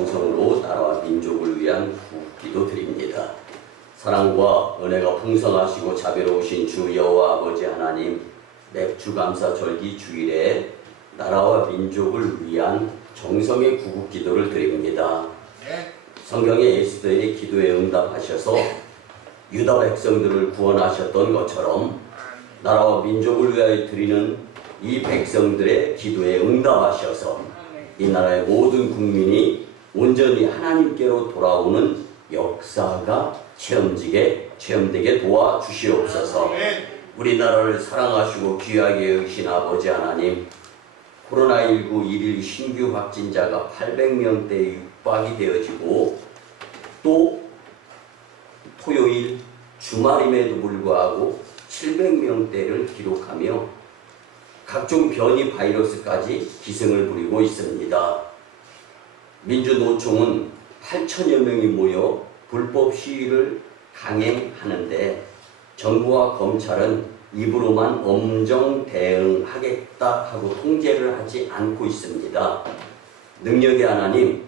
정성으로 나라와 민족을 위한 기도 드립니다. 사랑과 은혜가 풍성하시고 자비로우신 주 여호와 아버지 하나님, 맥주감사 절기 주일에 나라와 민족을 위한 정성의 구국 기도를 드립니다. 성경의 에스더의 기도에 응답하셔서 유다 백성들을 구원하셨던 것처럼 나라와 민족을 위하여 드리는 이 백성들의 기도에 응답하셔서 이 나라의 모든 국민이 온전히 하나님께로 돌아오는 역사가 체험되게 도와주시옵소서. 우리나라를 사랑하시고 귀하게 여기신 아버지 하나님, 코로나19 일일 신규 확진자가 800명대에 육박이 되어지고 또 토요일 주말임에도 불구하고 700명대를 기록하며 각종 변이 바이러스까지 기승을 부리고 있습니다. 민주노총은 8천여 명이 모여 불법 시위를 강행하는데 정부와 검찰은 입으로만 엄정 대응하겠다 하고 통제를 하지 않고 있습니다. 능력의 하나님,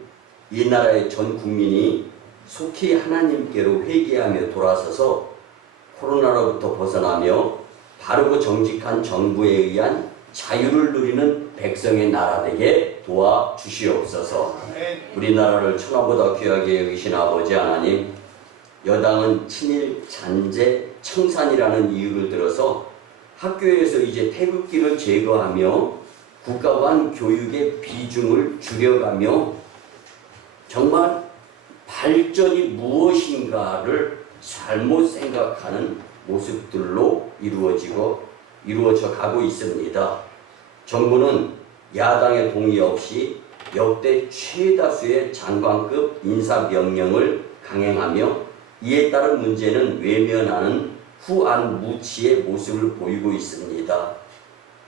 이 나라의 전 국민이 속히 하나님께로 회개하며 돌아서서 코로나로부터 벗어나며 바르고 정직한 정부에 의한 자유를 누리는 백성의 나라 되게 도와주시옵소서. 우리나라를 천하보다 귀하게 여기신 아버지 하나님, 여당은 친일 잔재 청산이라는 이유를 들어서 학교에서 이제 태극기를 제거하며 국가 간 교육의 비중을 줄여가며 정말 발전이 무엇인가를 잘못 생각하는 모습들로 이루어져 가고 있습니다. 정부는 야당의 동의 없이 역대 최다수의 장관급 인사명령을 강행하며 이에 따른 문제는 외면하는 후안무치의 모습을 보이고 있습니다.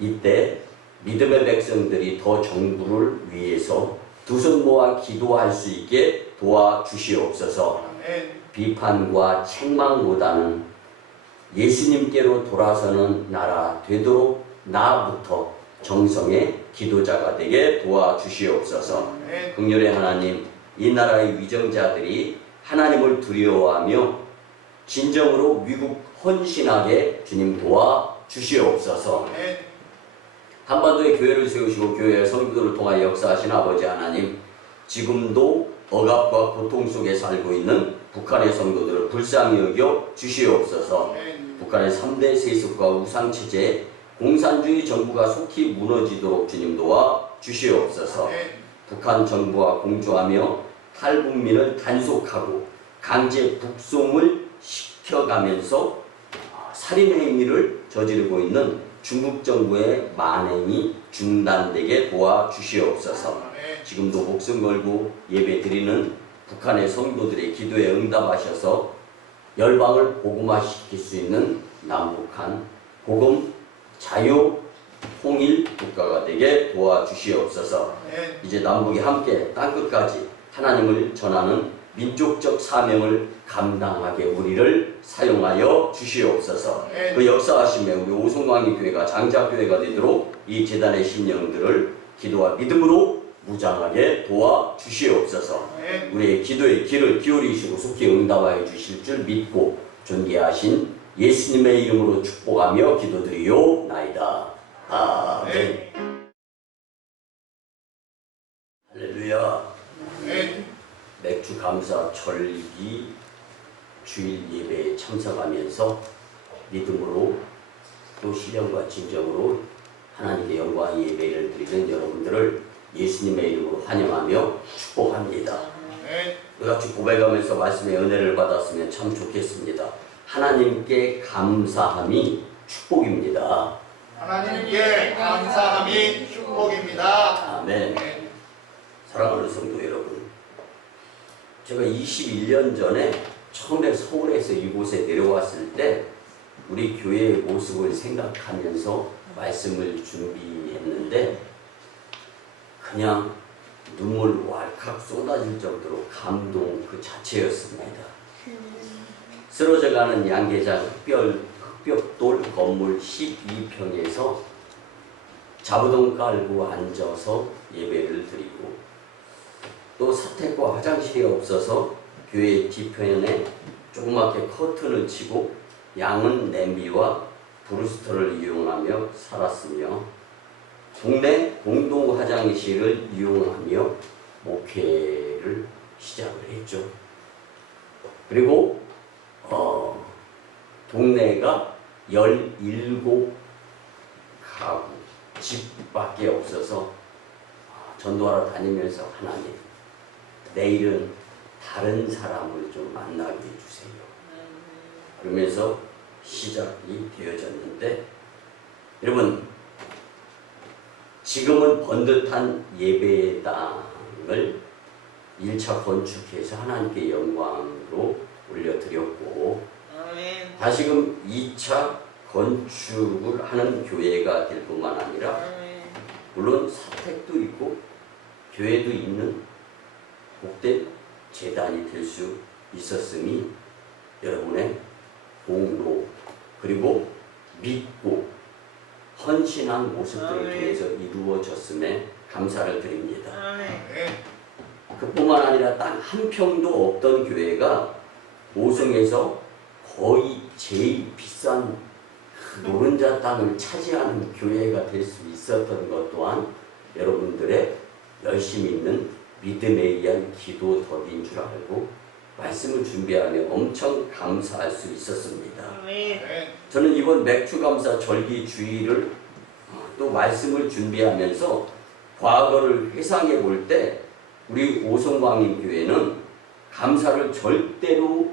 이때 믿음의 백성들이 더 정부를 위해서 두 손 모아 기도할 수 있게 도와주시옵소서. 비판과 책망보다는 예수님께로 돌아서는 나라 되도록 나부터 정성의 기도자가 되게 도와주시옵소서. 긍휼의 하나님, 이 나라의 위정자들이 하나님을 두려워하며 진정으로 위국 헌신하게 주님 도와주시옵소서. 한반도에 교회를 세우시고 교회의 성도들을 통하여 역사하신 아버지 하나님, 지금도 억압과 고통 속에 살고 있는 북한의 성도들을 불쌍히 여겨 주시옵소서. 북한의 3대 세습과 우상체제, 공산주의 정부가 속히 무너지도록 주님 도와 주시옵소서. 북한 정부와 공조하며 탈북민을 단속하고 강제 북송을 시켜가면서 살인 행위를 저지르고 있는 중국 정부의 만행이 중단되게 도와주시옵소서. 지금도 목숨 걸고 예배 드리는 북한의 성도들의 기도에 응답하셔서 열방을 복음화시킬 수 있는 남북한 복음 자유 통일 국가가 되게 도와주시옵소서. 이제 남북이 함께 땅끝까지 하나님을 전하는 민족적 사명을 감당하게 우리를 사용하여 주시옵소서. 그 역사하심에 우리 오송광리 교회가 장자교회가 되도록 이 재단의 심령들을 기도와 믿음으로 무장하게 도와주시옵소서. 우리의 기도의 귀를 기울이시고 속히 응답하여 주실 줄 믿고 존귀하신 예수님의 이름으로 축복하며 기도드리오나이다. 아멘. 할렐루야. 맥주 감사 절기 주일 예배에 참석하면서 믿음으로 또 신령과 진정으로 하나님께 영광의 예배를 드리는 여러분들을 예수님의 이름으로 환영하며 축복합니다. 같이 고백하면서 말씀의 은혜를 받았으면 참 좋겠습니다. 하나님께 감사함이 축복입니다. 하나님께 감사함이 축복입니다. 아멘. 사랑하는 성도 여러분, 제가 21년 전에 처음에 서울에서 이곳에 내려왔을 때 우리 교회의 모습을 생각하면서 말씀을 준비했는데 그냥 눈물 왈칵 쏟아질 정도로 감동 그 자체였습니다. 쓰러져가는 양계장 흑벽돌 건물 12평에서 자부동 깔고 앉아서 예배를 드리고 또 사택과 화장실이 없어서 교회 뒤편에 조그맣게 커튼을 치고 양은 냄비와 브루스터를 이용하며 살았으며 동네 공동 화장실을 이용하며 목회를 시작을 했죠. 그리고 동네가 17가구 집밖에 없어서 전도하러 다니면서 하나님, 내일은 다른 사람을 좀 만나게 해주세요. 그러면서 시작이 되어졌는데, 여러분, 지금은 번듯한 예배당을 1차 건축해서 하나님께 영광으로 올려드렸고, 다시금 2차 건축을 하는 교회가 될 뿐만 아니라 물론 사택도 있고 교회도 있는 복된 재단이 될 수 있었으니 여러분의 공로 그리고 믿고 헌신한 모습들을 통해서 이루어졌음에 감사를 드립니다. 그뿐만 아니라 딱 한 평도 없던 교회가 오송에서 거의 제일 비싼 노른자 땅을 차지하는 교회가 될 수 있었던 것 또한 여러분들의 열심히 있는 믿음에 의한 기도 덕인 줄 알고 말씀을 준비하며 엄청 감사할 수 있었습니다. 저는 이번 맥주감사 절기 주일을 또 말씀을 준비하면서 과거를 회상해 볼 때 우리 오송광림 교회는 감사를 절대로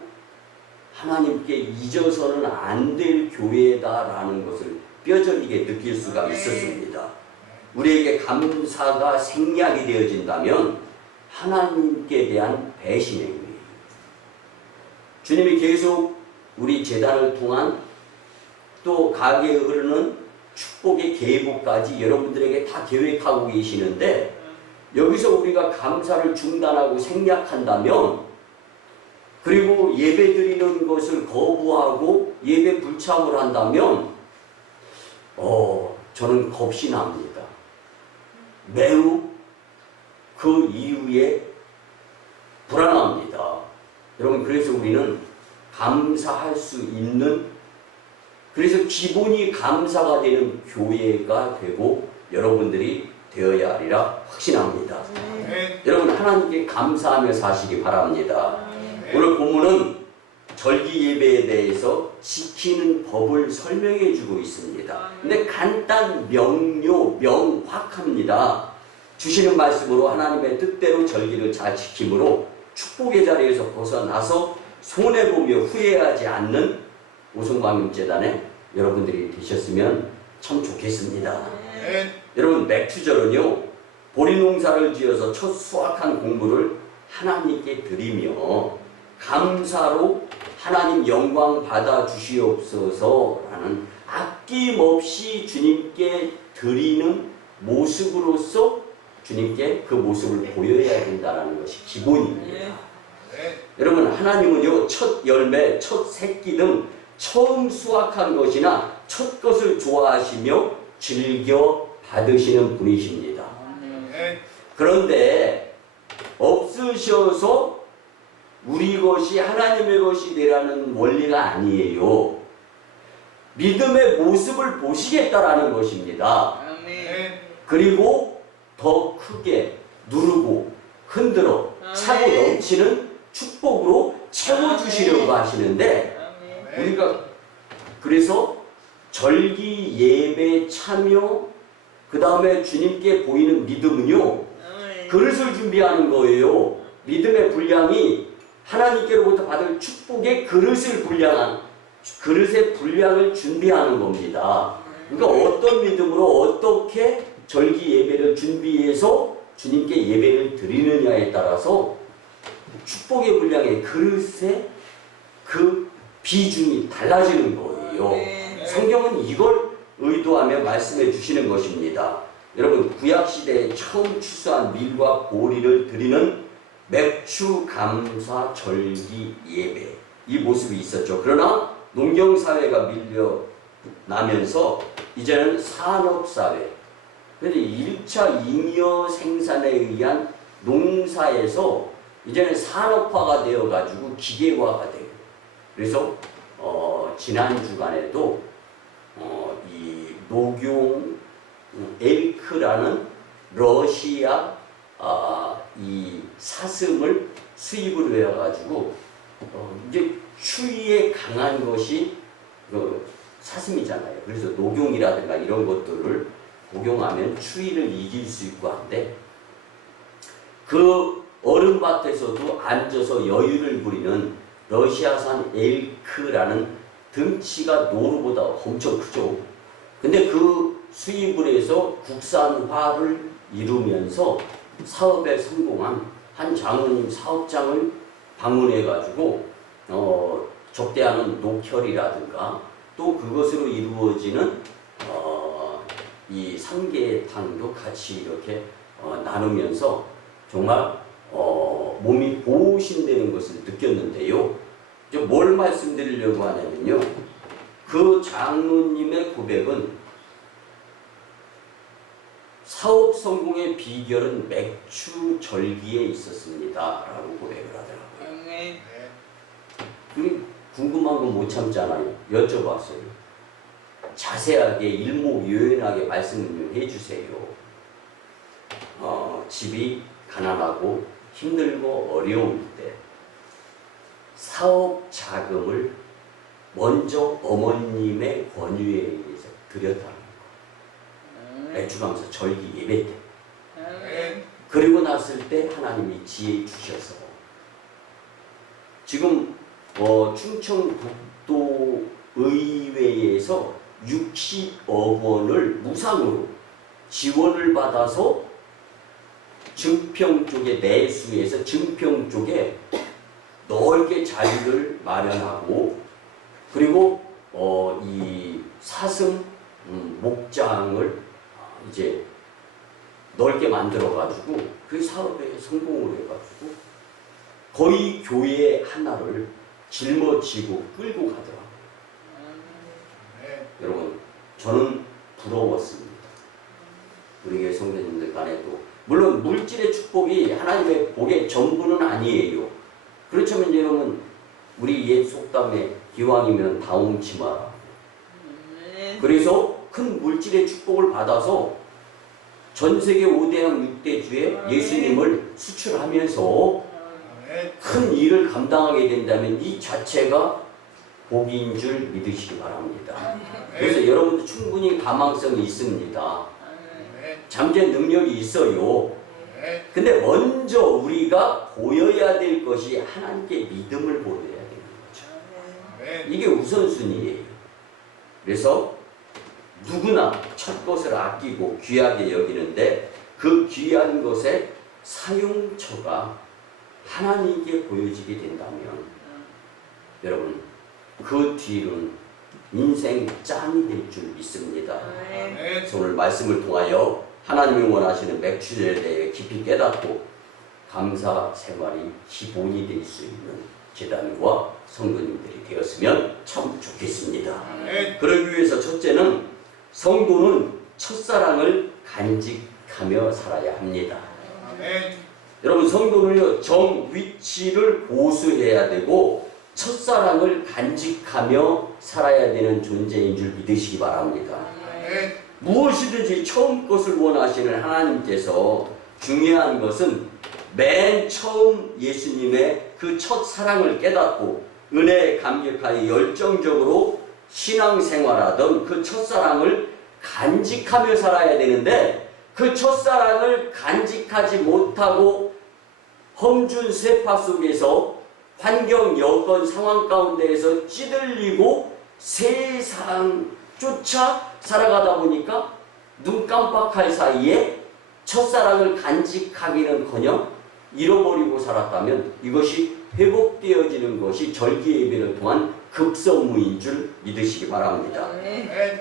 하나님께 잊어서는 안 될 교회다라는 것을 뼈저리게 느낄 수가 있었습니다. 우리에게 감사가 생략이 되어진다면 하나님께 대한 배신의 의미예요. 주님이 계속 우리 재단을 통한 또 가게에 흐르는 축복의 계보까지 여러분들에게 다 계획하고 계시는데 여기서 우리가 감사를 중단하고 생략한다면 그리고 예배 드리는 것을 거부하고 예배 불참을 한다면 저는 겁이 납니다. 매우 그 이후에 불안합니다. 여러분, 그래서 우리는 감사할 수 있는, 그래서 기본이 감사가 되는 교회가 되고 여러분들이 되어야 하리라 확신합니다. 여러분, 하나님께 감사하며 사시기 바랍니다. 오늘 본문은 절기 예배에 대해서 지키는 법을 설명해 주고 있습니다. 근데 간단, 명료, 명확합니다. 주시는 말씀으로 하나님의 뜻대로 절기를 잘 지킴으로 축복의 자리에서 벗어나서 손해보며 후회하지 않는 오송광림재단에 여러분들이 되셨으면 참 좋겠습니다. 여러분, 맥주절은요, 보리농사를 지어서 첫 수확한 공부를 하나님께 드리며 감사로 하나님 영광 받아 주시옵소서라는 아낌없이 주님께 드리는 모습으로서 주님께 그 모습을 보여야 된다는 것이 기본입니다. 여러분, 하나님은요, 첫 열매, 첫 새끼 등 처음 수확한 것이나 첫 것을 좋아하시며 즐겨 받으시는 분이십니다. 그런데 없으셔서 우리 것이 하나님의 것이 되라는 원리가 아니에요. 믿음의 모습을 보시겠다라는 것입니다. 그리고 더 크게 누르고 흔들어 차고 넘치는 축복으로 채워주시려고 하시는데 우리가 그래서 절기 예배 참여 그 다음에 주님께 보이는 믿음은요, 그릇을 준비하는 거예요. 믿음의 분량이 하나님께로부터 받을 축복의 그릇의 분량을 준비하는 겁니다. 그러니까 어떤 믿음으로 어떻게 절기 예배를 준비해서 주님께 예배를 드리느냐에 따라서 축복의 분량의 그릇의 그 비중이 달라지는 거예요. 성경은 이걸 의도하며 말씀해 주시는 것입니다. 여러분, 구약시대에 처음 추수한 밀과 보리를 드리는 맥주 감사 절기 예배, 이 모습이 있었죠. 그러나 농경사회가 밀려나면서 이제는 산업사회, 그런데 1차 잉여 생산에 의한 농사에서 이제는 산업화가 되어가지고 기계화가 돼요. 그래서 지난 주간에도 이 녹용 엘크라는 러시아 이 사슴을 수입을 해가지고 이제 추위에 강한 것이 그 사슴이잖아요. 그래서 녹용이라든가 이런 것들을 복용하면 추위를 이길 수 있고 한데 그 얼음밭에서도 앉아서 여유를 부리는 러시아산 엘크라는 등치가 노루보다 엄청 크죠. 근데 그 수입을 해서 국산화를 이루면서 사업에 성공한 한 장로님 사업장을 방문해가지고 접대하는 녹혈이라든가 또 그것으로 이루어지는 이 삼계탕도 같이 이렇게 나누면서 정말 몸이 보신되는 것을 느꼈는데요. 뭘 말씀드리려고 하냐면요. 그 장로님의 고백은 사업 성공의 비결은 맥주 절기에 있었습니다. 라고 고백을 하더라고요. 네. 궁금한 건 못 참잖아요. 여쭤봤어요. 자세하게 일목요연하게 말씀을 좀 해주세요. 집이 가난하고 힘들고 어려울 때 사업 자금을 먼저 어머님의 권유에 의해서 드렸다는 거예요. 맥주강사 절기 예배 때. 그리고 났을 때 하나님이 지혜 주셔서 지금 충청북도 의회에서 60억 원을 무상으로 지원을 받아서 증평 쪽에 내수해서 증평 쪽에 넓게 자리를 마련하고 그리고 이 사슴 목장을 이제 넓게 만들어 가지고 그 사업에 성공을 해가지고 거의 교회 하나를 짊어지고 끌고 가더라고요. 여러분 저는 부러웠습니다. 우리 교회 성도님들 간에도 물론 물질의 축복이 하나님의 복의 전부는 아니에요. 그렇지만 여러분 우리 옛 속담에 기왕이면 다홍치 마라. 그래서 큰 물질의 축복을 받아서 전 세계 5대양 6대주에 예수님을 수출하면서 큰 일을 감당하게 된다면 이 자체가 복인 줄 믿으시기 바랍니다. 그래서 여러분도 충분히 가망성이 있습니다. 잠재 능력이 있어요. 근데 먼저 우리가 보여야 될 것이 하나님께 믿음을 보여야 되는 거죠. 이게 우선순위예요. 그래서 누구나 첫 것을 아끼고 귀하게 여기는데 그 귀한 것의 사용처가 하나님께 보여지게 된다면 여러분 그 뒤는 인생 짠이 될 줄 믿습니다. 오늘 말씀을 통하여 하나님이 원하시는 맥주에 대해 깊이 깨닫고 감사 생활이 기본이 될 수 있는 제단과 성도님들이 되었으면 참 좋겠습니다. 그러기 위해서 첫째는 성도는 첫사랑을 간직하며 살아야 합니다. 여러분 성도는요 정위치를 고수해야 되고 첫사랑을 간직하며 살아야 되는 존재인 줄 믿으시기 바랍니다. 무엇이든지 처음 것을 원하시는 하나님께서 중요한 것은 맨 처음 예수님의 그 첫사랑을 깨닫고 은혜에 감격하여 열정적으로 신앙생활하던 그 첫사랑을 간직하며 살아야 되는데 그 첫사랑을 간직하지 못하고 험준 세파 속에서 환경, 여건, 상황 가운데에서 찌들리고 세상 쫓아 살아가다 보니까 눈 깜빡할 사이에 첫사랑을 간직하기는커녕 잃어버리고 살았다면 이것이 회복되어지는 것이 절기 예배를 통한 급선무인 줄 믿으시기 바랍니다.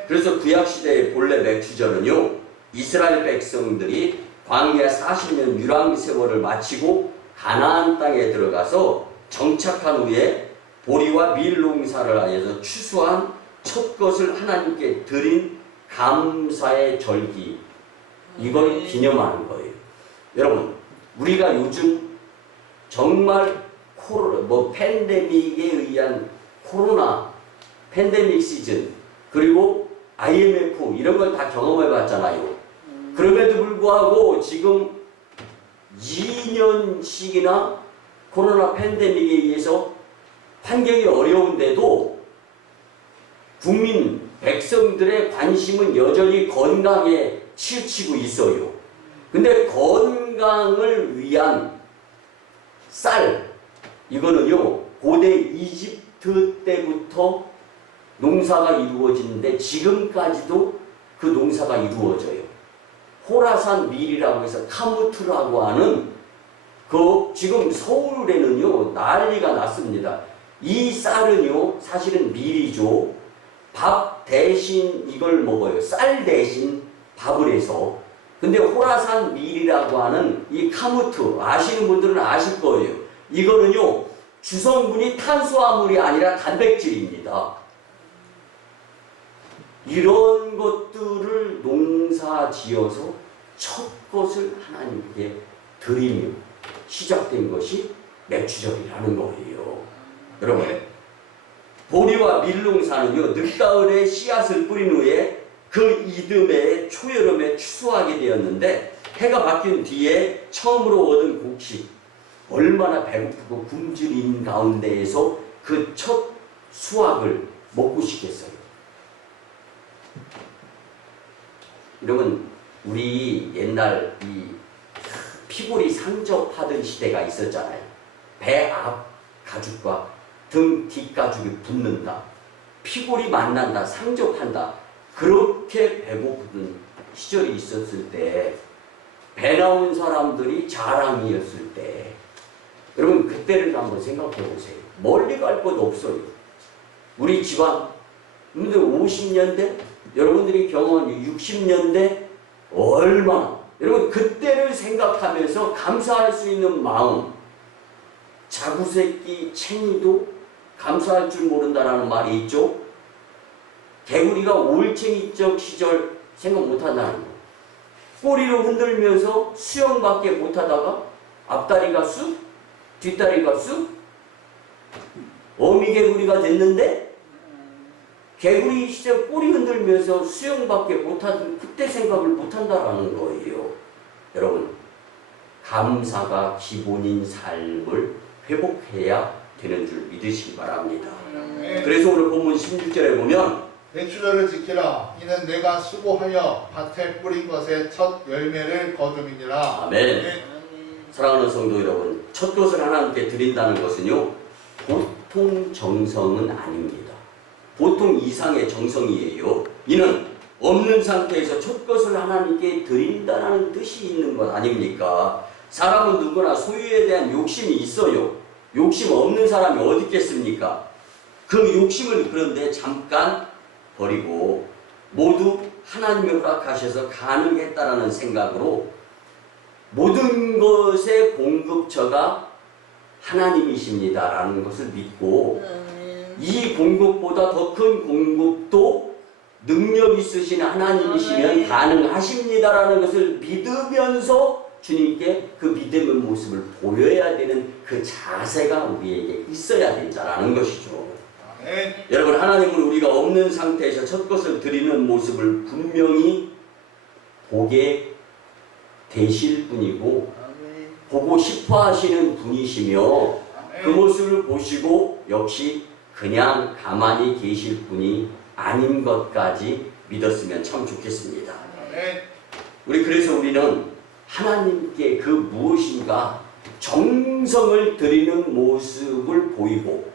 그래서 구약시대의 본래 맥주절은요 이스라엘 백성들이 광야 40년 유랑 세월을 마치고 가나안 땅에 들어가서 정착한 후에 보리와 밀 농사를 하여서 추수한 첫 것을 하나님께 드린 감사의 절기 이걸 기념하는 거예요. 여러분 우리가 요즘 정말 팬데믹에 의한 코로나 팬데믹 시즌 그리고 IMF 이런 걸 다 경험해 봤잖아요. 그럼에도 불구하고 지금 2년씩이나 코로나 팬데믹에 의해서 환경이 어려운데도 국민 백성들의 관심은 여전히 건강에 치우치고 있어요. 근데 건강을 위한 쌀, 이거는요, 고대 이집트 때부터 농사가 이루어지는데 지금까지도 그 농사가 이루어져요. 호라산 밀이라고 해서 카무트라고 하는 지금 서울에는요, 난리가 났습니다. 이 쌀은요, 사실은 밀이죠. 밥 대신 이걸 먹어요. 쌀 대신 밥을 해서. 근데 호라산 밀이라고 하는 이 카무트, 아시는 분들은 아실 거예요. 이거는요, 주성분이 탄수화물이 아니라 단백질입니다. 이런 것들을 농사 지어서 첫 것을 하나님께 드리며 시작된 것이 매추절이라는 거예요. 여러분, 보리와 밀농사는요, 늦가을에 씨앗을 뿌린 후에 그 이듬해 초여름에 추수하게 되었는데 해가 바뀐 뒤에 처음으로 얻은 곡식, 얼마나 배고프고 굶주린 가운데에서 그 첫 수확을 먹고 싶겠어요. 여러분, 우리 옛날 이 피골이 상접하던 시대가 있었잖아요. 배 앞 가죽과 등 뒷 가죽이 붙는다. 피골이 만난다. 상접한다. 그렇게 배고프던 시절이 있었을 때, 배 나온 사람들이 자랑이었을 때, 여러분 그때를 한번 생각해 보세요. 멀리 갈 곳 없어요. 우리 집안, 근데 50년대, 여러분들이 경험한 60년대, 얼마나, 여러분 그때를 생각하면서 감사할 수 있는 마음, 자구새끼 챙이도 감사할 줄 모른다라는 말이 있죠. 개구리가 올챙이적 시절 생각 못한다는 거. 꼬리를 흔들면서 수영밖에 못하다가 앞다리가 쑥, 뒷다리가 쑥, 어미개구리가 됐는데 개구리 시절 꼬리 흔들면서 수영밖에 못하던 그때 생각을 못한다라는 거예요. 여러분, 감사가 기본인 삶을 회복해야 되는 줄 믿으시기 바랍니다. 그래서 오늘 본문 16절에 보면 매추절을 지키라. 이는 내가 수고하여 밭에 뿌린 것의 첫 열매를 거둠이니라. 아멘. 사랑하는 성도 여러분, 첫 것을 하나님께 드린다는 것은요, 보통 정성은 아닙니다. 보통 이상의 정성이에요. 이는 없는 상태에서 첫 것을 하나님께 드린다는 뜻이 있는 것 아닙니까? 사람은 누구나 소유에 대한 욕심이 있어요. 욕심 없는 사람이 어디 있겠습니까? 그 욕심을 그런데 잠깐 버리고 모두 하나님이 허락하셔서 가능했다라는 생각으로 모든 것의 공급처가 하나님이십니다라는 것을 믿고 이 공급보다 더 큰 공급도 능력 있으신 하나님이시면 가능하십니다라는 것을 믿으면서 주님께 그 믿음의 모습을 보여야 되는 그 자세가 우리에게 있어야 된다라는 것이죠. 아멘. 여러분, 하나님은 우리가 없는 상태에서 첫 것을 드리는 모습을 분명히 보게 되실 분이고 보고 싶어 하시는 분이시며 그 모습을 보시고 역시 그냥 가만히 계실 분이 아닌 것까지 믿었으면 참 좋겠습니다. 그래서 우리는 하나님께 그 무엇인가 정성을 드리는 모습을 보이고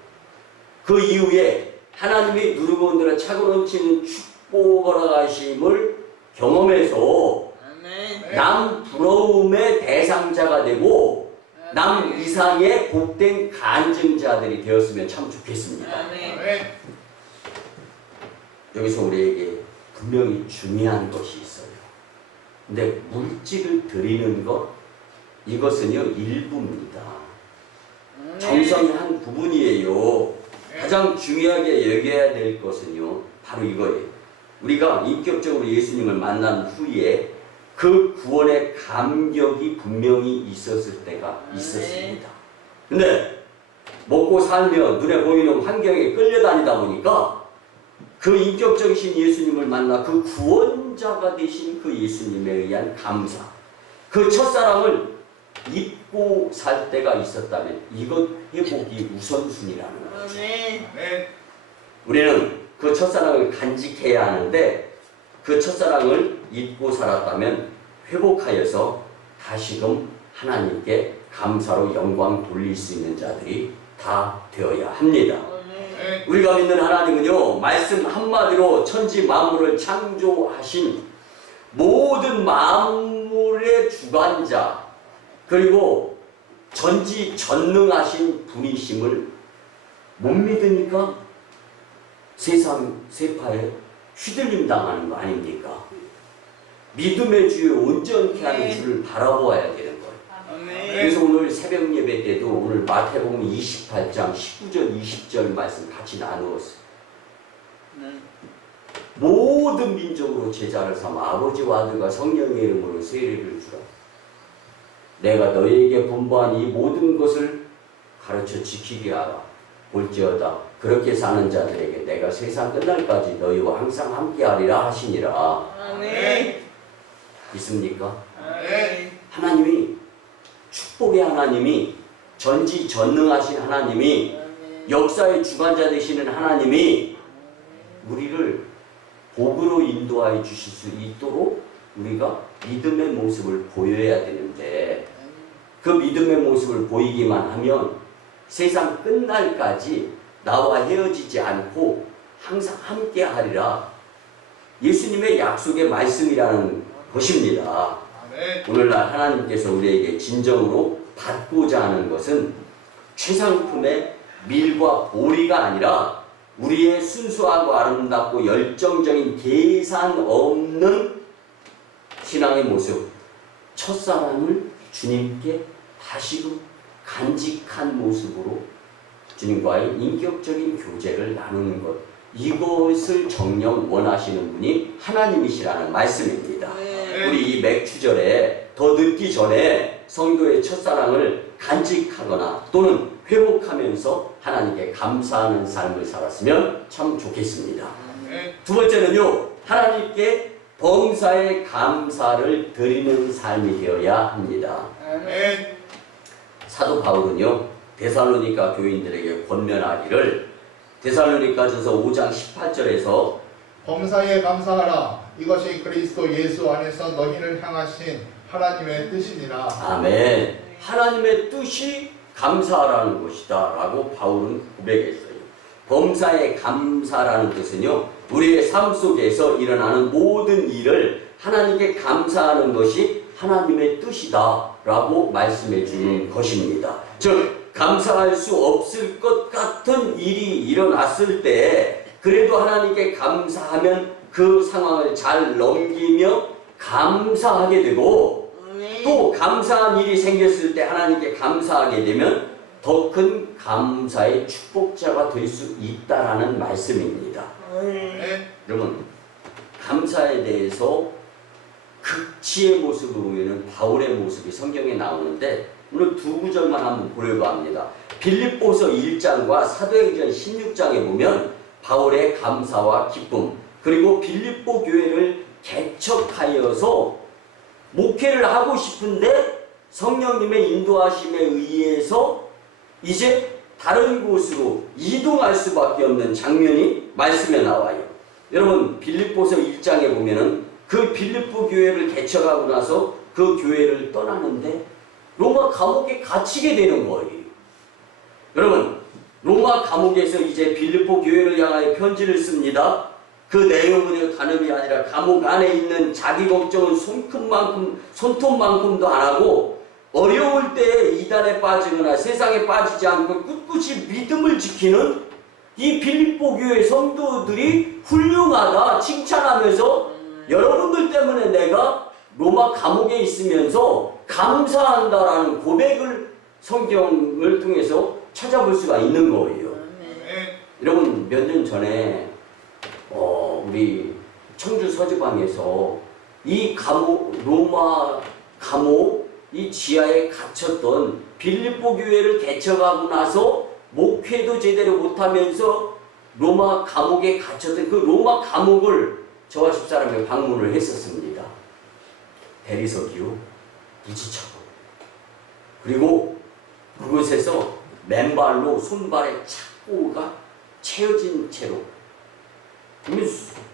그 이후에 하나님이 누르고 온들어 차고 넘치는 축복 허락하심을 경험해서 남 부러움의 대상자가 되고 남 이상의 복된 간증자들이 되었으면 참 좋겠습니다. 여기서 우리에게 분명히 중요한 것이 있어요. 근데 물질을 드리는 것, 이것은요 일부입니다. 정성의 한 부분이에요. 가장 중요하게 여겨야 될 것은요 바로 이거예요. 우리가 인격적으로 예수님을 만난 후에 그 구원의 감격이 분명히 있었을 때가 있었습니다. 근데 먹고 살며 눈에 보이는 환경에 끌려다니다 보니까 그 인격적이신 예수님을 만나 그 구원자가 되신 그 예수님에 의한 감사, 그 첫사랑을 잊고 살 때가 있었다면 이것 회복이 우선순위라는 거죠. 우리는 그 첫사랑을 간직해야 하는데 그 첫사랑을 잊고 살았다면 회복하여서 다시금 하나님께 감사로 영광 돌릴 수 있는 자들이 다 되어야 합니다. 우리가 믿는 하나님은요, 말씀 한마디로 천지 만물을 창조하신 모든 만물의 주관자 그리고 전지전능하신 분이심을 못 믿으니까 세상 세파에 휘둘림 당하는 거 아닙니까? 믿음의 주에 온전케 하는 주를 바라보아야 되는 거예요. 그래서 오늘 새벽 예배 때도 오늘 마태복음 28장 19절 20절 말씀 같이 나누었어요. 모든 민족으로 제자를 삼아 아버지와 아들과 성령의 이름으로 세례를 주라. 내가 너희에게 분부한 이 모든 것을 가르쳐 지키게 하라. 볼지어다 그렇게 사는 자들에게 내가 세상 끝날까지 너희와 항상 함께하리라 하시니라. 있습니까? 하나님이 축복의 하나님이 전지전능하신 하나님이 역사의 주관자 되시는 하나님이 우리를 복으로 인도하여 주실 수 있도록 우리가 믿음의 모습을 보여야 되는데 그 믿음의 모습을 보이기만 하면 세상 끝날까지 나와 헤어지지 않고 항상 함께 하리라. 예수님의 약속의 말씀이라는 것입니다. 오늘날 하나님께서 우리에게 진정으로 받고자 하는 것은 최상품의 밀과 보리가 아니라 우리의 순수하고 아름답고 열정적인 계산 없는 신앙의 모습, 첫사랑을 주님께 다시금 간직한 모습으로 주님과의 인격적인 교제를 나누는 것, 이것을 정녕 원하시는 분이 하나님이시라는 말씀입니다. 우리 이 맥주절에 더 늦기 전에 성도의 첫사랑을 간직하거나 또는 회복하면서 하나님께 감사하는 삶을 살았으면 참 좋겠습니다. 두 번째는요, 하나님께 범사에 감사를 드리는 삶이 되어야 합니다. 사도 바울은요, 데살로니가 교인들에게 권면하기를 데살로니가전서 5장 18절에서 범사에 감사하라. 이것이 그리스도 예수 안에서 너희를 향하신 하나님의 뜻이니라. 아멘. 하나님의 뜻이 감사하라는 것이다 라고 바울은 고백했어요. 범사에 감사라는 뜻은요, 우리의 삶 속에서 일어나는 모든 일을 하나님께 감사하는 것이 하나님의 뜻이다 라고 말씀해 주는 것입니다. 즉 감사할 수 없을 것 같은 일이 일어났을 때 그래도 하나님께 감사하면 그 상황을 잘 넘기며 감사하게 되고 또 감사한 일이 생겼을 때 하나님께 감사하게 되면 더 큰 감사의 축복자가 될 수 있다라는 말씀입니다. 여러분, 감사에 대해서 극치의 모습을 보이는 바울의 모습이 성경에 나오는데 오늘 두 구절만 한번 보려고 합니다. 빌립보서 1장과 사도행전 16장에 보면 바울의 감사와 기쁨, 그리고 빌립보 교회를 개척하여서 목회를 하고 싶은데 성령님의 인도하심에 의해서 이제 다른 곳으로 이동할 수밖에 없는 장면이 말씀에 나와요. 여러분, 빌립보서 1장에 보면은 그 빌립보 교회를 개척하고 나서 그 교회를 떠나는데 로마 감옥에 갇히게 되는 거예요. 여러분, 로마 감옥에서 이제 빌립보 교회를 향하여 편지를 씁니다. 그 내용은 다름이 아니라 감옥 안에 있는 자기 걱정은 손톱만큼도 안 하고 어려울 때 이단에 빠지거나 세상에 빠지지 않고 꿋꿋이 믿음을 지키는 이 빌립보 교회 성도들이 훌륭하다 칭찬하면서 여러분들 때문에 내가 로마 감옥에 있으면서 감사한다라는 고백을 성경을 통해서 찾아볼 수가 있는 거예요. 여러분, 몇 년 전에 우리 청주 서주방에서 이 감옥, 로마 감옥, 이 지하에 갇혔던 빌립보 교회를 개척하고 나서 목회도 제대로 못하면서 로마 감옥에 갇혔던 그 로마 감옥을 저와 집사람이 방문을 했었습니다. 대리석이요, 무지차고. 그리고 그곳에서 맨발로 손발에 착고가 채워진 채로.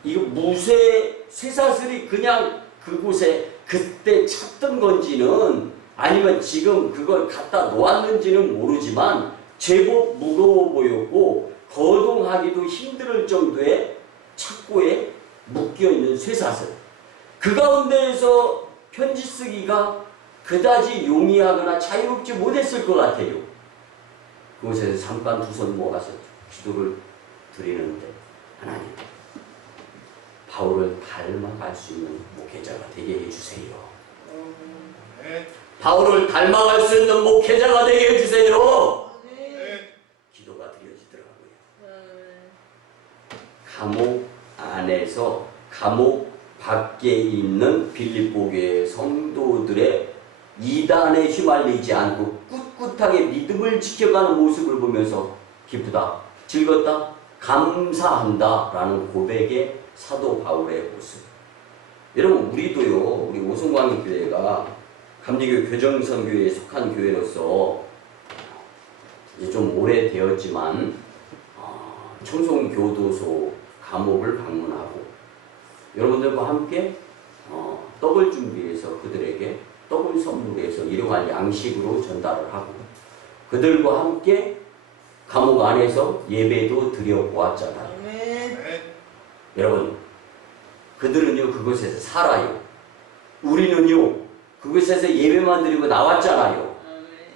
이거 무쇠 쇠사슬이 그냥 그곳에 그때 찾던 건지는 아니면 지금 그걸 갖다 놓았는지는 모르지만 제법 무거워 보였고 거동하기도 힘들 정도의 착고에 묶여있는 쇠사슬. 그 가운데에서 편지 쓰기가 그다지 용이하거나 자유롭지 못했을 것 같아요. 그곳에서 잠깐 두 손 모아서 기도를 드리는데, 하나님, 바울을 닮아갈 수 있는 목회자가 되게 해주세요. 바울을 닮아갈 수 있는 목회자가 되게 해주세요. 기도가 드려지더라고요. 감옥 안에서 감옥 밖에 있는 빌립보 교회 성도들의 이단에 휘말리지 않고 꿋꿋하게 믿음을 지켜가는 모습을 보면서 기쁘다, 즐겁다, 감사한다 라는 고백의 사도 바울의 모습. 여러분, 우리도요, 우리 오송광교회가 감리교 교정선교회에 속한 교회로서 이제 좀 오래되었지만 청송교도소 감옥을 방문하고 여러분들과 함께 떡을 준비해서 그들에게 떡을 선물해서 일용할 양식으로 전달을 하고 그들과 함께 감옥 안에서 예배도 드려보았잖아요. 여러분, 그들은요 그곳에서 살아요. 우리는요 그곳에서 예배만 드리고 나왔잖아요.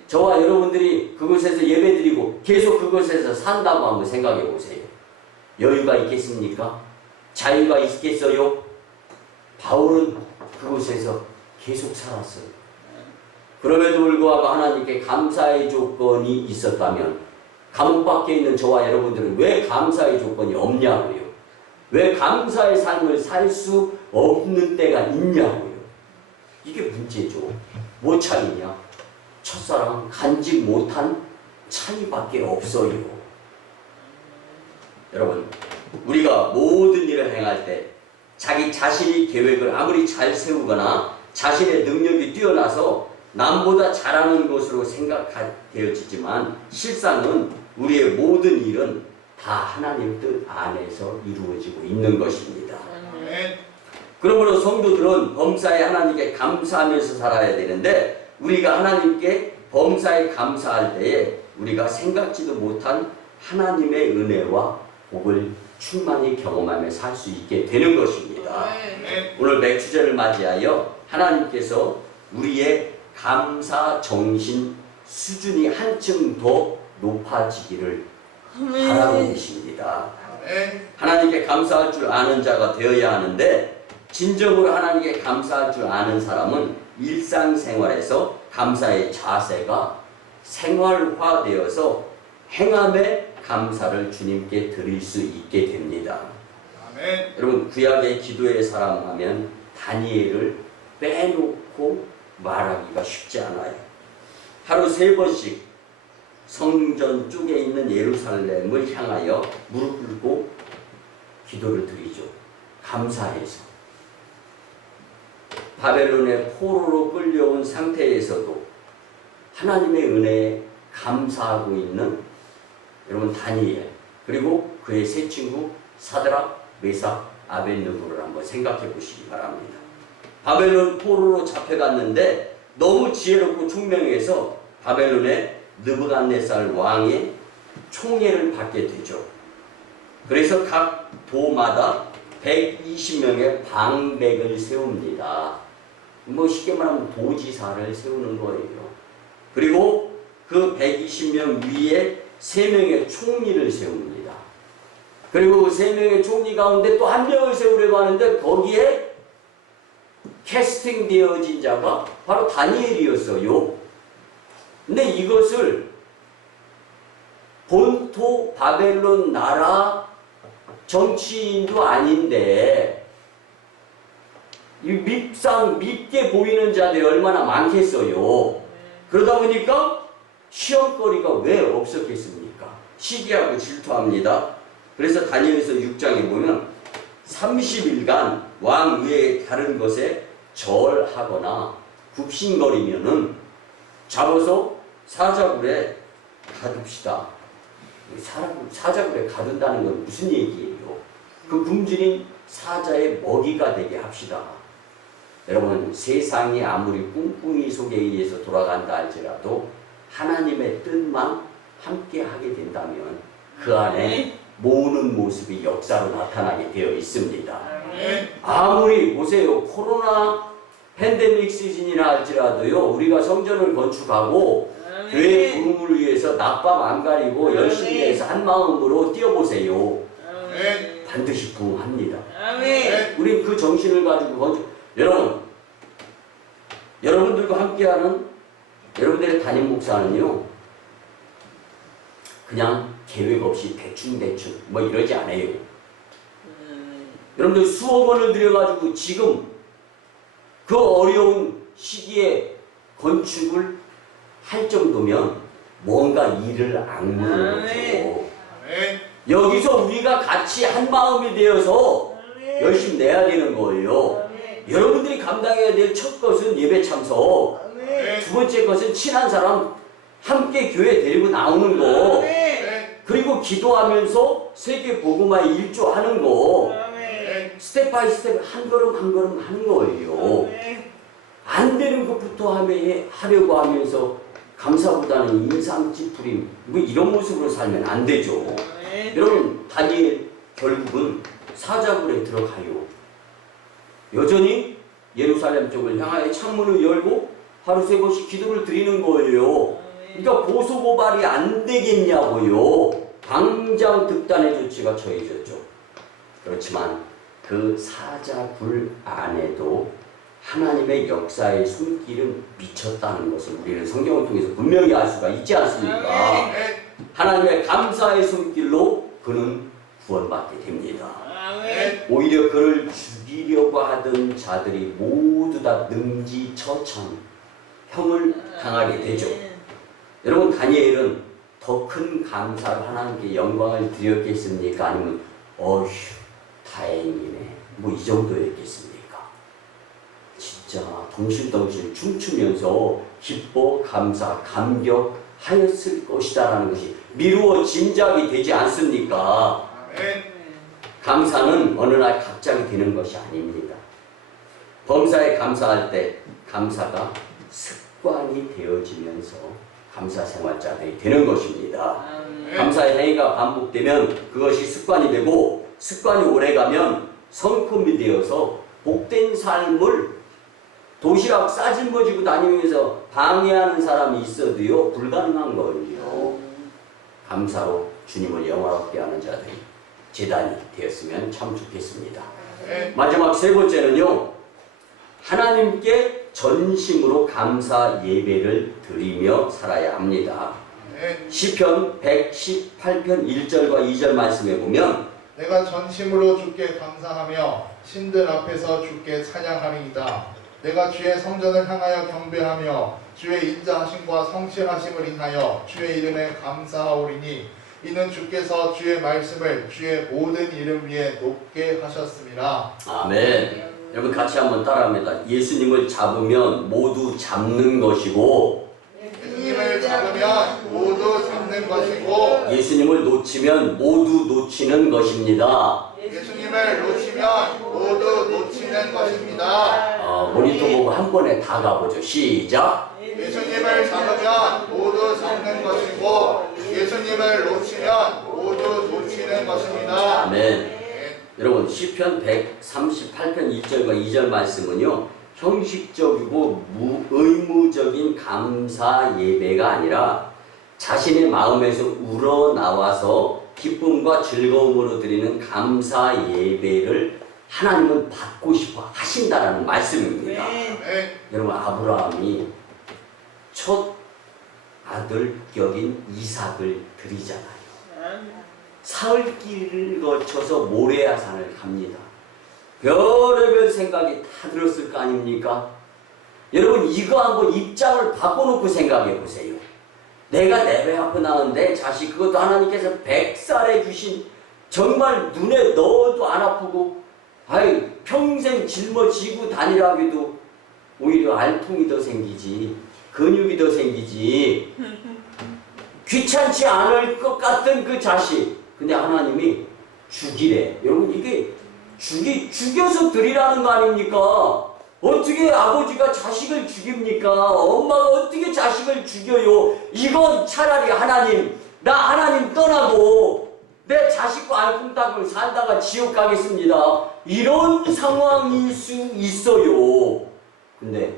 저와 여러분들이 그곳에서 예배 드리고 계속 그곳에서 산다고 한번 생각해 보세요. 여유가 있겠습니까? 자유가 있겠어요? 바울은 그곳에서 계속 살았어요. 그럼에도 불구하고 하나님께 감사의 조건이 있었다면 감옥 밖에 있는 저와 여러분들은 왜 감사의 조건이 없냐고요? 왜 감사의 삶을 살 수 없는 때가 있냐고요? 이게 문제죠. 뭐 차이냐? 첫사랑 간직 못한 차이밖에 없어요. 여러분, 우리가 모든 일을 행할 때 자기 자신이 계획을 아무리 잘 세우거나 자신의 능력이 뛰어나서 남보다 잘하는 것으로 생각되어지지만 실상은 우리의 모든 일은 다 하나님 뜻 안에서 이루어지고 있는 것입니다. 그러므로 성도들은 범사에 하나님께 감사하면서 살아야 되는데 우리가 하나님께 범사에 감사할 때에 우리가 생각지도 못한 하나님의 은혜와 복을 충만히 경험하며 살 수 있게 되는 것입니다. 오늘 맥주제를 맞이하여 하나님께서 우리의 감사 정신 수준이 한층 더 높아지기를 바라고 계십니다. 하나님께 감사할 줄 아는 자가 되어야 하는데 진정으로 하나님께 감사할 줄 아는 사람은 일상생활에서 감사의 자세가 생활화되어서 행함에 감사를 주님께 드릴 수 있게 됩니다. 아멘. 여러분, 구약의 기도의 사람 하면 다니엘을 빼놓고 말하기가 쉽지 않아요. 하루 3번씩 성전 쪽에 있는 예루살렘을 향하여 무릎 꿇고 기도를 드리죠. 감사해서. 바벨론의 포로로 끌려온 상태에서도 하나님의 은혜에 감사하고 있는 여러분 다니엘, 그리고 그의 세 친구 사드락, 메삭, 아벳느고를 한번 생각해 보시기 바랍니다. 바벨론 포로로 잡혀갔는데 너무 지혜롭고 총명해서 바벨론의 느부갓네살 왕의 총애를 받게 되죠. 그래서 각 도마다 120명의 방백을 세웁니다. 뭐 쉽게 말하면 도지사를 세우는 거예요. 그리고 그 120명 위에 3명의 총리를 세웁니다. 그리고 그 3명의 총리 가운데 또 1명을 세우려고 하는데 거기에 캐스팅 되어진 자가 바로 다니엘이었어요. 근데 이것을 본토 바벨론 나라 정치인도 아닌데 밉게 보이는 자들이 얼마나 많겠어요. 그러다 보니까 시험거리가 왜 없었겠습니까? 시기하고 질투합니다. 그래서 다니엘서 6장에 보면 30일간 왕 외에 다른 것에 절하거나 굽신거리면은 잡아서 사자굴에 가둡시다. 사자굴에 가둔다는 건 무슨 얘기예요? 그 굶주린 사자의 먹이가 되게 합시다. 여러분, 세상이 아무리 꿍꿍이 속에 의해서 돌아간다 할지라도 하나님의 뜻만 함께 하게 된다면 그 안에 모으는 모습이 역사로 나타나게 되어 있습니다. 아무리 보세요. 코로나 팬데믹 시즌이나 할지라도요, 우리가 성전을 건축하고 교회 부흥을 위해서 낮밤 안 가리고 열심히 해서 한 마음으로 뛰어보세요. 반드시 부흥합니다. 우린 그 정신을 가지고 여러분들과 함께하는 여러분들의 담임 목사는요, 그냥 계획 없이 대충 뭐 이러지 않아요. 여러분들 수억 원을 들여가지고 지금 그 어려운 시기에 건축을 할 정도면 뭔가 일을 악물는 거죠. 여기서 우리가 같이 한 마음이 되어서 열심히 내야 되는 거예요. 여러분들이 감당해야 될 첫 것은 예배 참석, 두 번째 것은 친한 사람 함께 교회 데리고 나오는 거, 그리고 기도하면서 세계 복음화에 일조하는 거, 스텝 바이 스텝 한 걸음 한 걸음 하는 거예요. 안 되는 것부터 하려고 하면서 감사보다는 인상 찌푸림, 뭐 이런 모습으로 살면 안 되죠. 여러분, 다니엘 결국은 사자굴에 들어가요. 여전히 예루살렘 쪽을 향하여 창문을 열고 하루 3번씩 기도를 드리는 거예요. 그러니까 고소고발이 안 되겠냐고요. 당장 득단의 조치가 처해졌죠. 그렇지만 그 사자굴 안에도 하나님의 역사의 손길은 미쳤다는 것을 우리는 성경을 통해서 분명히 알 수가 있지 않습니까? 하나님의 감사의 손길로 그는 구원받게 됩니다. 오히려 그를 죽이려고 하던 자들이 모두 다 능지처참 형을 당하게 되죠. 여러분, 다니엘은 더 큰 감사로 하나님께 영광을 드렸겠습니까? 아니면 어휴 다행이네 뭐 이 정도였겠습니까? 진짜 덩실덩실 춤추면서 기뻐 감사 감격하였을 것이다 라는 것이 미루어 짐작이 되지 않습니까? 감사는 어느 날 갑자기 되는 것이 아닙니다. 범사에 감사할 때 감사가 습관이 되어지면서 감사 생활자들이 되는 것입니다. 감사의 행위가 반복되면 그것이 습관이 되고, 습관이 오래가면 성품이 되어서 복된 삶을 도시락 싸질머지고 다니면서 방해하는 사람이 있어도요 불가능한 거예요. 감사로 주님을 영화롭게 하는 자들이 제단이 되었으면 참 좋겠습니다. 마지막 3번째는요, 하나님께 전심으로 감사 예배를 드리며 살아야 합니다. 시편 118편 1절과 2절 말씀에 보면 내가 전심으로 주께 감사하며 신들 앞에서 주께 찬양하리이다. 내가 주의 성전을 향하여 경배하며 주의 인자하심과 성실하심을 인하여 주의 이름에 감사하오리니 이는 주께서 주의 말씀을 주의 모든 이름 위에 높게 하셨습니다. 아멘. 여러분 같이 한번 따라합니다. 예수님을 잡으면 모두 잡는 것이고, 예수님을 잡으면 모두 잡는 것이고, 예수님을 놓치면 모두 놓치는 것입니다. 예수님을 놓치면 모두 놓치는 것입니다. 모니터 보고 한 번에 다 가보죠. 시작. 예수님을 잡으면 모두 잡는 것이고, 예수님을 놓치면 모두 놓치는 것입니다. 아멘. 여러분, 시편 138편 1절과 2절 말씀은요, 형식적이고 의무적인 감사 예배가 아니라 자신의 마음에서 우러나와서 기쁨과 즐거움으로 드리는 감사 예배를 하나님은 받고 싶어 하신다라는 말씀입니다. 여러분, 아브라함이 첫 아들 격인 이삭을 드리잖아요. 사흘길을 거쳐서 모레아산을 갑니다. 별의별 생각이 다 들었을 거 아닙니까? 여러분 이거 한번 입장을 바꿔놓고 생각해 보세요. 내가 내 배 아프 나는데 자식 그것도 하나님께서 100살에 주신 정말 눈에 넣어도 안 아프고 아이 평생 짊어지고 다니라고 해도 오히려 알통이 더 생기지 근육이 더 생기지 귀찮지 않을 것 같은 그 자식 근데 하나님이 죽이래. 여러분 이게 죽여서 드리라는 거 아닙니까? 어떻게 아버지가 자식을 죽입니까? 엄마가 어떻게 자식을 죽여요? 이건 차라리 하나님, 나 하나님 떠나고 내 자식과 알콩달콩 살다가 지옥 가겠습니다. 이런 상황일 수 있어요. 근데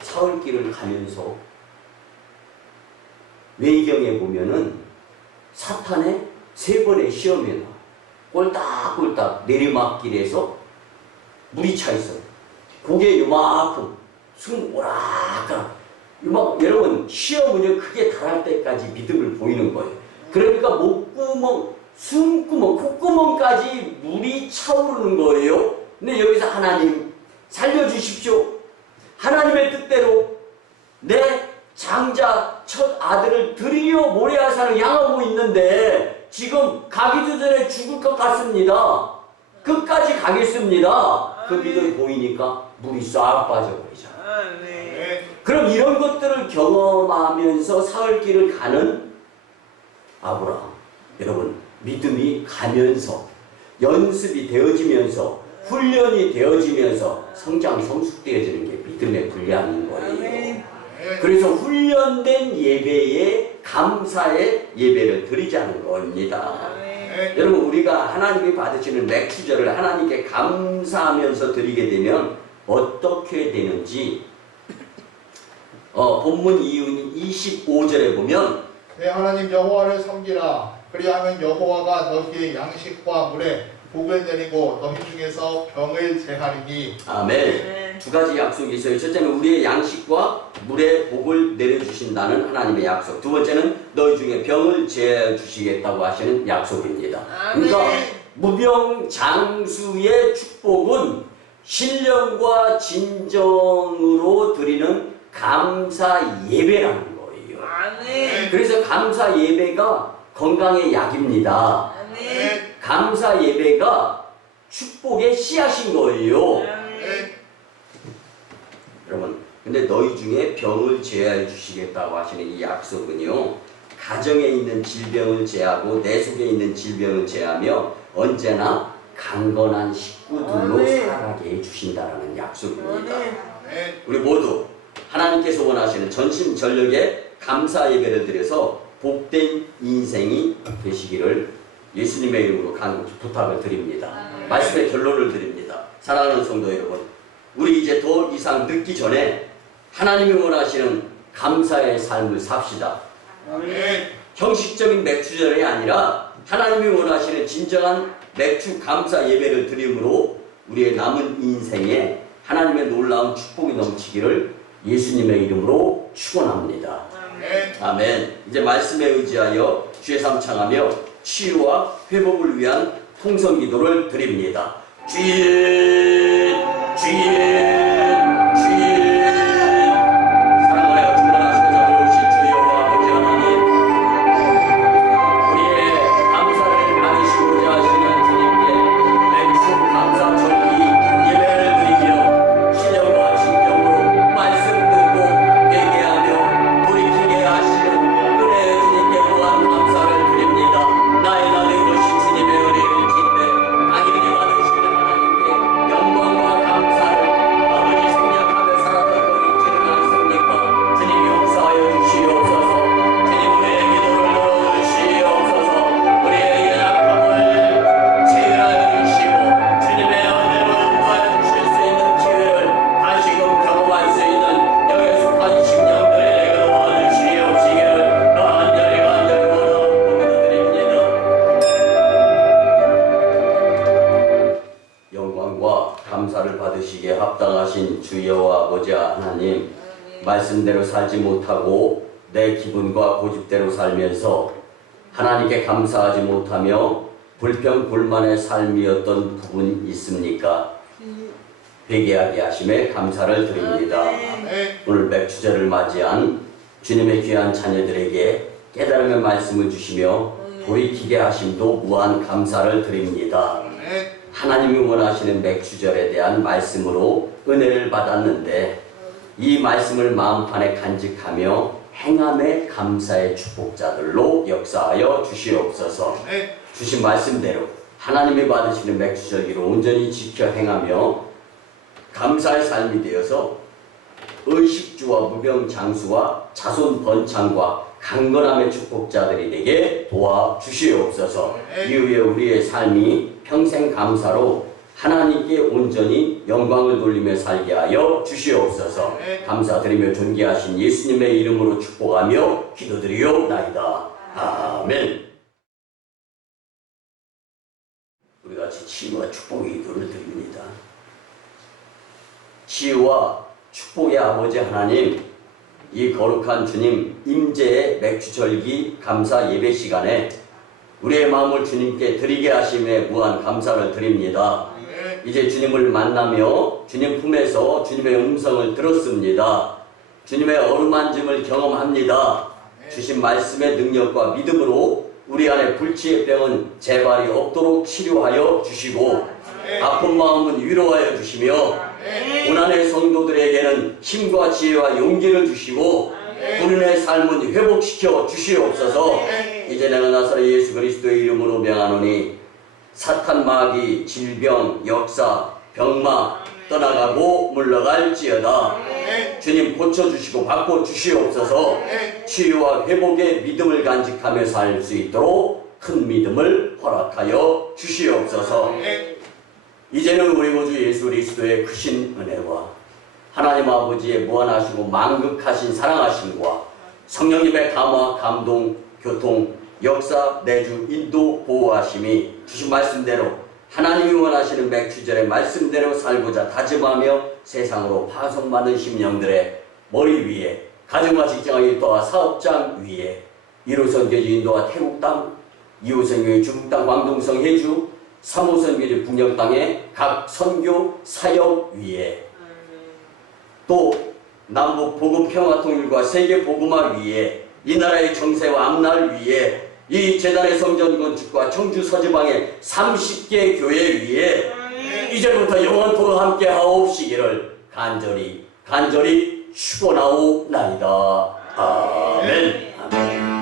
사흘길을 가면서 외경에 보면은 사탄의 3번의 시험에 꼴딱꼴딱 내리막길에서 물이 차 있어요. 고개 요만큼, 숨 오락가락. 여러분, 시험은요, 크게 달할 때까지 믿음을 보이는 거예요. 그러니까 목구멍, 숨구멍, 콧구멍까지 물이 차오르는 거예요. 근데 여기서 하나님, 살려주십시오. 하나님의 뜻대로 내 장자 첫 아들을 드리려 모레아산을 향하고 있는데 지금 가기도 전에 죽을 것 같습니다. 끝까지 가겠습니다. 그 믿음이 보이니까 물이 싹 빠져버리잖아요. 그럼 이런 것들을 경험하면서 사흘길을 가는 아브라함. 여러분 믿음이 가면서 연습이 되어지면서 훈련이 되어지면서 성장 성숙되어지는 게 믿음의 분량인 거예요. 그래서 훈련된 예배에 감사의 예배를 드리자는 겁니다. 여러분 우리가 하나님이 받으시는 맥주절을 하나님께 감사하면서 드리게 되면 어떻게 되는지 본문 이윤 25절에 보면 내 하나님 여호와를 섬기라. 그리하면 여호와가 너희의 양식과 물에 복을 내리고 너희 중에서 병을 제하리니. 아멘. 두 가지 약속이 있어요. 첫째는 우리의 양식과 물에 복을 내려주신다는 하나님의 약속. 두 번째는 너희 중에 병을 제하여 주시겠다고 하시는 약속입니다. 그러니까 무병장수의 축복은 신령과 진정으로 드리는 감사 예배라는 거예요. 그래서 감사 예배가 건강의 약입니다. 감사 예배가 축복의 씨앗인 거예요. 여러분, 근데 너희 중에 병을 제하여 주시겠다고 하시는 이 약속은요, 가정에 있는 질병을 제하고 내 속에 있는 질병을 제하며 언제나 강건한 식구들로 살아가게 해주신다는 약속입니다. 우리 모두 하나님께서 원하시는 전심전력의 감사 예배를 드려서 복된 인생이 되시기를 예수님의 이름으로 간곡히 부탁을 드립니다. 말씀의 결론을 드립니다. 사랑하는 성도 여러분, 우리 이제 더 이상 늦기 전에 하나님이 원하시는 감사의 삶을 삽시다. 형식적인 맥주절이 아니라 하나님이 원하시는 진정한 맥주 감사 예배를 드림으로 우리의 남은 인생에 하나님의 놀라운 축복이 넘치기를 예수님의 이름으로 축원합니다. 아멘. 이제 말씀에 의지하여 주의 삼창하며 치유와 회복을 위한 통성 기도를 드립니다. 주인, 주인. 사랑하여 충만하시고 자비로우신 주 여호와 아버지 하나님, 우리의 감사를 받으시고자 하시는 주님께 맥주 감사 절기 예배를 드리며 신령과 진정으로 말씀 듣고 회개하며 돌이키게 하시는 은혜의 주님께 무한 감사를 드립니다. 나의 나는 것이 주님의 은혜를 기대 당연히 받으시는 하나님께 영광과 감사를 아버지 생략하며 살았던 것 있지는 않습니까? 주님이 용서하여 주시옵소서. 주님 우리의 기도를 들어주시옵소서. 우리의 연약함을 제어하여 주시고 주님의 은혜로 인도하여 주실 수 있는 기회를 다시금 경험할 수 있는 여기에 속한 심령들에게 도와주시옵시기를 간절히 원하고 기도드립니다. 영광과 감사를 받으시기에 합당하신 주 여호와 아버지 하나님, 말씀대로 살지 못하고 내 기분과 고집대로 살면서 하나님께 감사하지 못하며 불평 불만의 삶이었던 부분 있습니까? 회개하게 하심에 감사를 드립니다. 아멘. 오늘 맥주절을 맞이한 주님의 귀한 자녀들에게 깨달음의 말씀을 주시며 돌이키게 하심도 무한 감사를 드립니다. 아멘. 하나님이 원하시는 맥주절에 대한 말씀으로 은혜를 받았는데 이 말씀을 마음판에 간직하며 행함의 감사의 축복자들로 역사하여 주시옵소서. 아멘. 주신 말씀대로 하나님이 받으시는 맥주절기를 온전히 지켜 행하며 감사의 삶이 되어서 의식주와 무병장수와 자손 번창과 강건함의 축복자들이 되게 도와주시옵소서. 이후에 우리의 삶이 평생 감사로 하나님께 온전히 영광을 돌리며 살게 하여 주시옵소서. 감사드리며 존귀하신 예수님의 이름으로 축복하며 기도드리옵나이다. 아멘. 우리 같이 치유와 축복의 기도를 드립니다. 치유와 축복의 아버지 하나님, 이 거룩한 주님 임재의 맥주절기 감사 예배 시간에 우리의 마음을 주님께 드리게 하심에 무한 감사를 드립니다. 이제 주님을 만나며 주님 품에서 주님의 음성을 들었습니다. 주님의 어루만짐을 경험합니다. 주신 말씀의 능력과 믿음으로 우리 안에 불치의 병은 재발이 없도록 치료하여 주시고 아픈 마음은 위로하여 주시며 고난의 성도들에게는 힘과 지혜와 용기를 주시고 본인의 삶은 회복시켜 주시옵소서. 이제 내가 나사렛 예수 그리스도의 이름으로 명하노니 사탄 마귀 질병 역사 병마 떠나가고 물러갈지어다. 주님 고쳐주시고 바꿔주시옵소서. 치유와 회복의 믿음을 간직하며 살 수 있도록 큰 믿음을 허락하여 주시옵소서. 이제는 우리 구주 예수 그리스도의 크신 은혜와 하나님 아버지의 무한하시고 만극하신 사랑하심과 성령님의 감화, 감동, 교통, 역사, 내주, 인도, 보호하심이 주신 말씀대로 하나님이 원하시는 맥주절의 말씀대로 살고자 다짐하며 세상으로 파송받은 심령들의 머리 위에 가정과 직장의 일터와 사업장 위에 1호선 교회 인도와 태국 땅, 2호선 교회 중국 땅, 광동성 해주, 3호선 교회 북녘 땅의 각 선교 사역 위에 또 남북 복음 평화 통일과 세계 복음화 위에 이 나라의 정세와 앞날 위에 이 재단의 성전 건축과 청주 서지방의 30개 교회 위에 이제부터 영원토록 함께 하옵시기를 간절히 축원하옵나이다. 아멘. 아멘.